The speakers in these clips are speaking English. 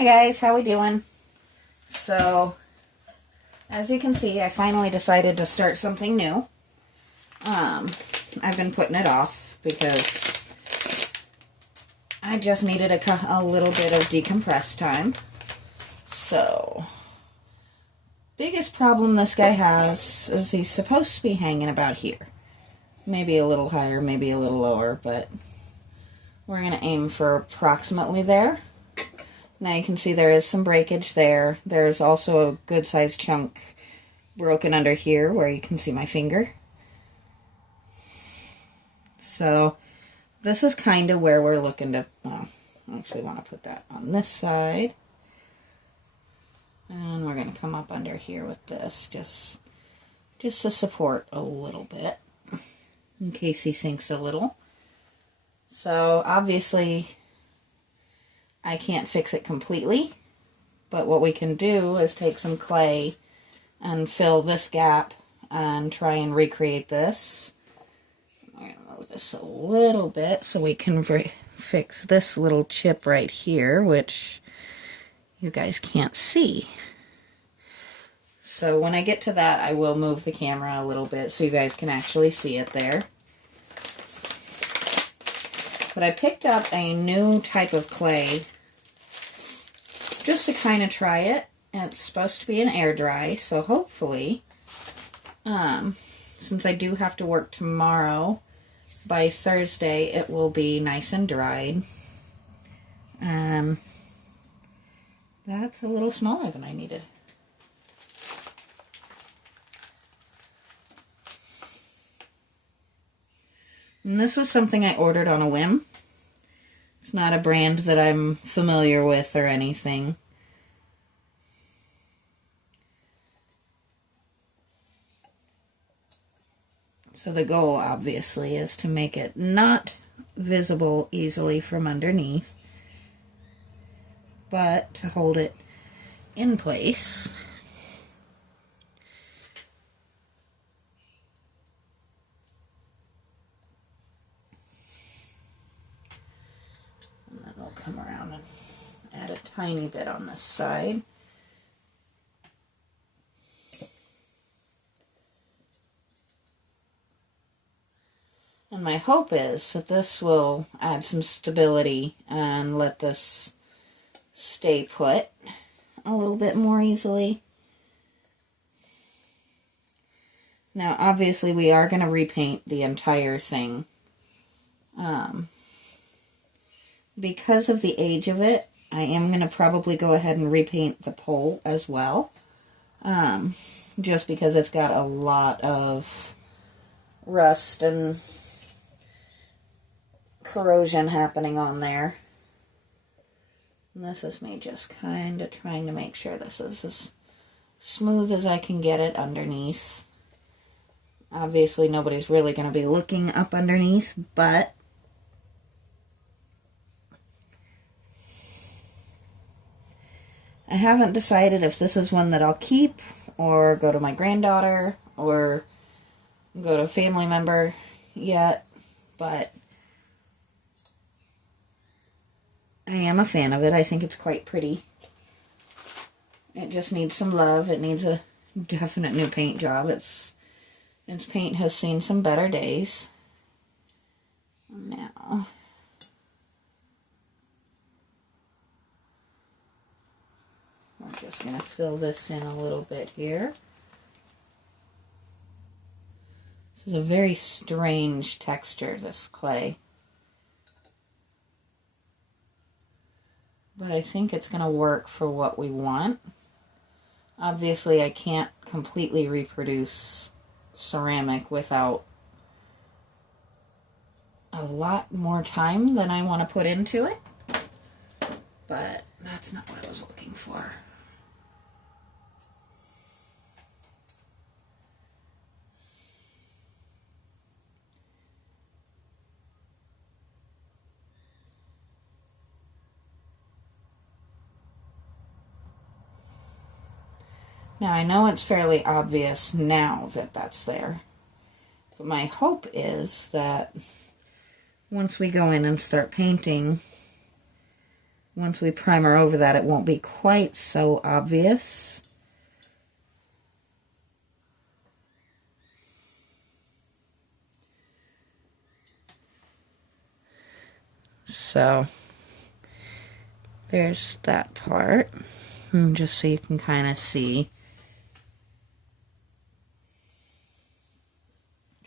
Hi guys, how we doing? So, as you can see, I finally decided to start something new. I've been putting it off because I just needed a little bit of decompress time. So, biggest problem this guy has is he's supposed to be hanging about here. Maybe a little higher, maybe a little lower, but we're going to aim for approximately there. Now you can see there is some breakage there. There's also a good sized chunk broken under here where you can see my finger. So this is kind of where we're looking to, I actually want to put that on this side. And we're going to come up under here with this just to support a little bit in case he sinks a little. So obviously I can't fix it completely, but what we can do is take some clay and fill this gap and try and recreate this. I'm going to move this a little bit so we can fix this little chip right here, which you guys can't see. So when I get to that, I will move the camera a little bit so you guys can actually see it there. But I picked up a new type of clay just to kind of try it. And it's supposed to be an air dry, so hopefully, since I do have to work tomorrow, by Thursday it will be nice and dried. That's a little smaller than I needed. And this was something I ordered on a whim. It's not a brand that I'm familiar with or anything. So the goal, obviously, is to make it not visible easily from underneath, but to hold it in place. And then we'll come around and add a tiny bit on this side. And my hope is that this will add some stability and let this stay put a little bit more easily. Now, obviously, we are going to repaint the entire thing. Because of the age of it, I am going to probably go ahead and repaint the pole as well. Just because it's got a lot of rust and corrosion happening on there. And this is me just kind of trying to make sure this is as smooth as I can get it underneath. Obviously nobody's really going to be looking up underneath, but I haven't decided if this is one that I'll keep or go to my granddaughter or go to a family member yet, but I am a fan of it. I think it's quite pretty. It just needs some love. It needs a definite new paint job. Its paint has seen some better days. Now, we're just going to fill this in a little bit here. This is a very strange texture, this clay. But I think it's going to work for what we want. Obviously, I can't completely reproduce ceramic without a lot more time than I want to put into it. But that's not what I was looking for. Now, I know it's fairly obvious now that that's there, but my hope is that once we go in and start painting, once we primer over that, it won't be quite so obvious. So there's that part, and just so you can kind of see.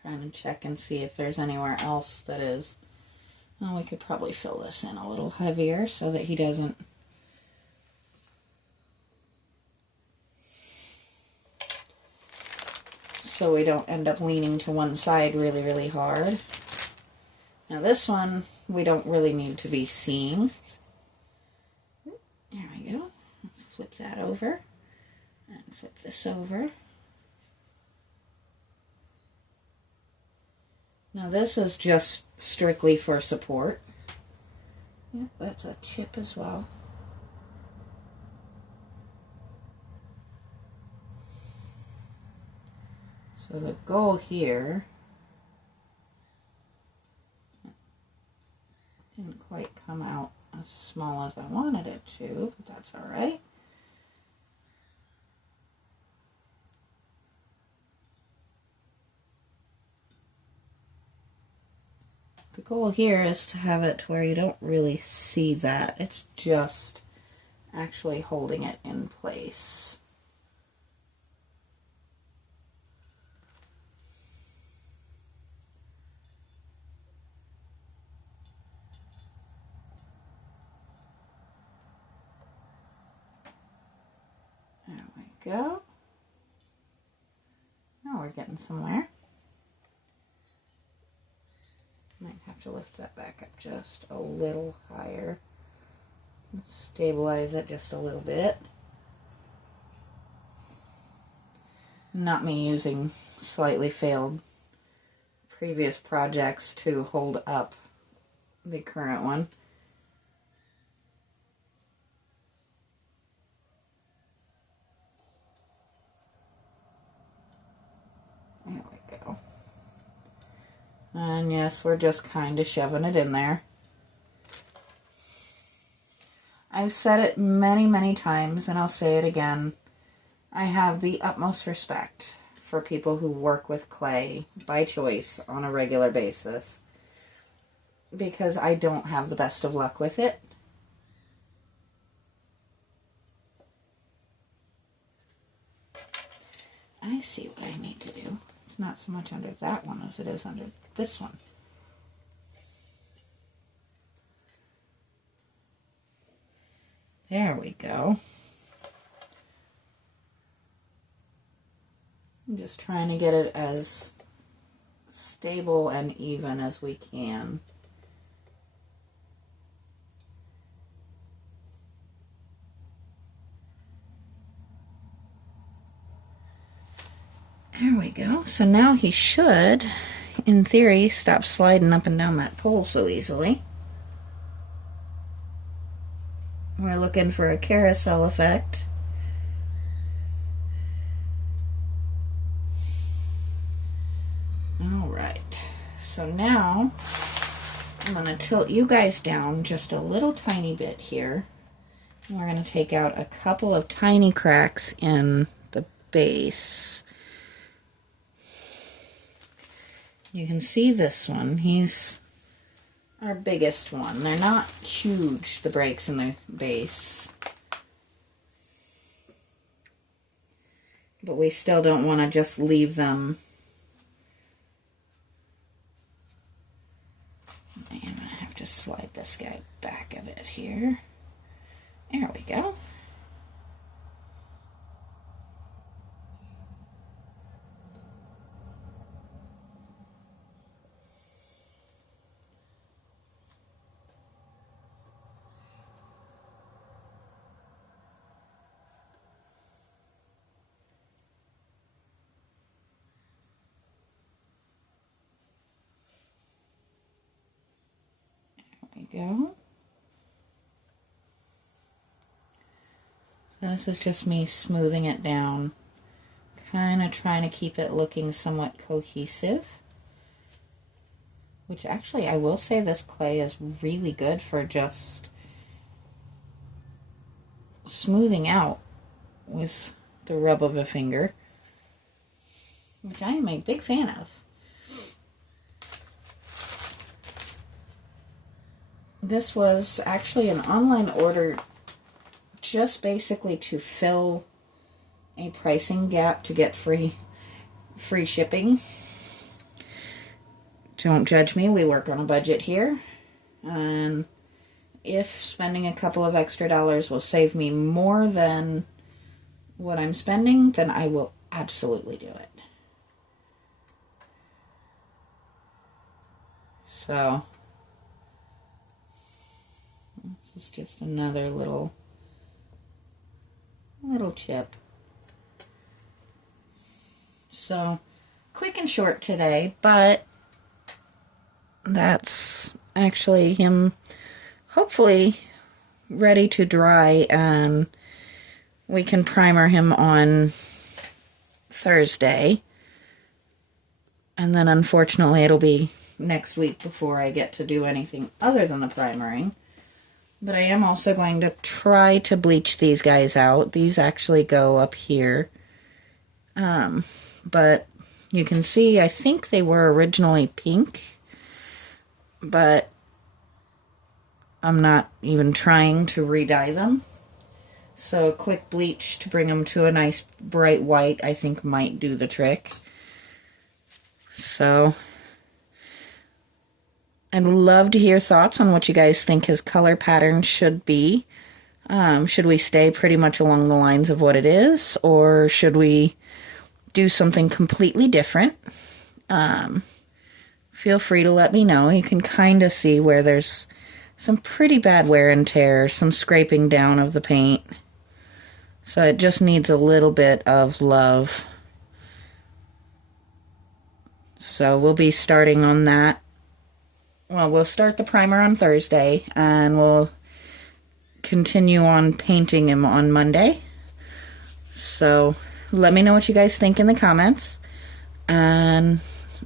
Trying to check and see if there's anywhere else that is. Well, we could probably fill this in a little heavier so that he doesn't. So we don't end up leaning to one side really, really hard. Now this one, we don't really need to be seeing. There we go. Flip that over. And flip this over. Now this is just strictly for support. Yep, that's a chip as well. So the goal here didn't quite come out as small as I wanted it to, but that's all right. The goal here is to have it to where you don't really see that. It's just actually holding it in place. There we go. Now we're getting somewhere. Might have to lift that back up just a little higher. Stabilize it just a little bit. Not me using slightly failed previous projects to hold up the current one. There we go. And yes, we're just kind of shoving it in there. I've said it many, many times, and I'll say it again. I have the utmost respect for people who work with clay by choice on a regular basis, because I don't have the best of luck with it. I see what I need to do. It's not so much under that one as it is under this one. There we go. I'm just trying to get it as stable and even as we can. There we go. So now he should, in theory, stop sliding up and down that pole so easily. We're looking for a carousel effect. Alright, so now I'm going to tilt you guys down just a little tiny bit here. We're going to take out a couple of tiny cracks in the base. You can see this one. He's our biggest one. They're not huge, the breaks in the base. But we still don't want to just leave them. I'm going to have to slide this guy back a bit here. There we go. Go. So this is just me smoothing it down, kind of trying to keep it looking somewhat cohesive, which actually I will say this clay is really good for just smoothing out with the rub of a finger, which I am a big fan of. This was actually an online order just basically to fill a pricing gap to get free shipping. Don't judge me, we work on a budget here. And if spending a couple of extra dollars will save me more than what I'm spending, then I will absolutely do it. So, this is just another little chip. So, quick and short today, but that's actually him hopefully ready to dry, and we can primer him on Thursday. And then unfortunately it'll be next week before I get to do anything other than the primering. But I am also going to try to bleach these guys out. These actually go up here. But you can see, I think they were originally pink. But I'm not even trying to re-dye them. So a quick bleach to bring them to a nice bright white I think might do the trick. So I'd love to hear thoughts on what you guys think his color pattern should be. Should we stay pretty much along the lines of what it is, or should we do something completely different? Feel free to let me know. You can kind of see where there's some pretty bad wear and tear, some scraping down of the paint. So it just needs a little bit of love. So we'll be starting on that. Well, we'll start the primer on Thursday, and we'll continue on painting him on Monday. So let me know what you guys think in the comments. And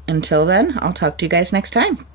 until then, I'll talk to you guys next time.